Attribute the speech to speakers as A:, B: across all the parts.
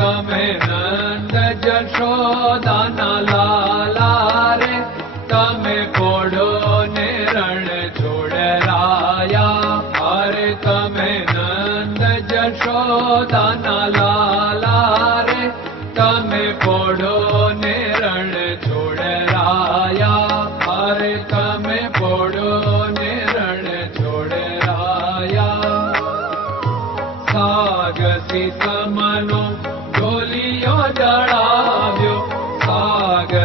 A: तमें नंद जशोदा न लाला तमें कोड़ो ने छोड़ राया अरे तमें नंद जशोदा न लाला रे तमें कोड़ो ने छोड़ राया अरे तमें कोड़ो ने छोड़ राया साग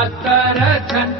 A: அத்தரசன்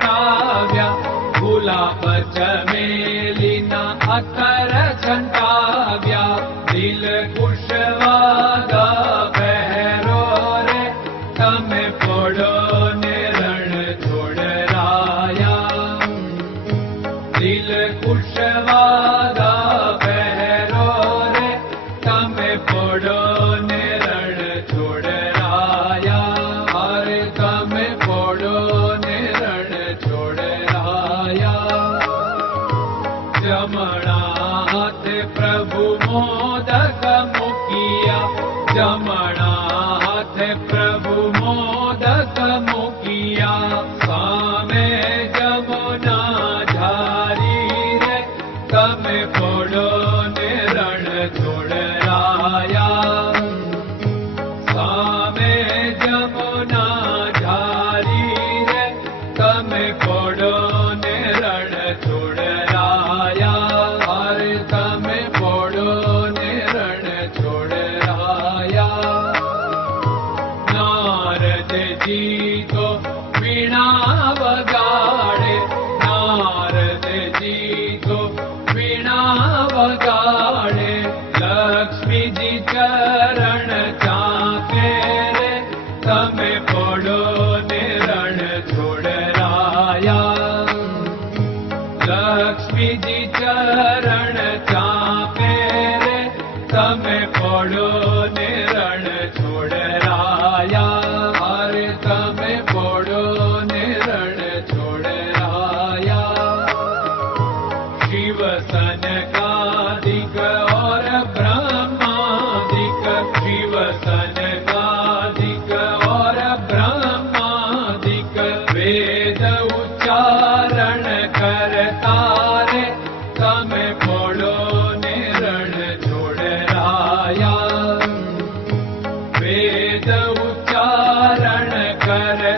A: हाथे प्रभु मोदक मुखि जमणाथ प्रभु मोदक सामे जमुना पड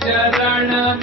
A: चरण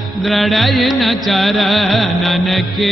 A: दृढ़ दृढयन के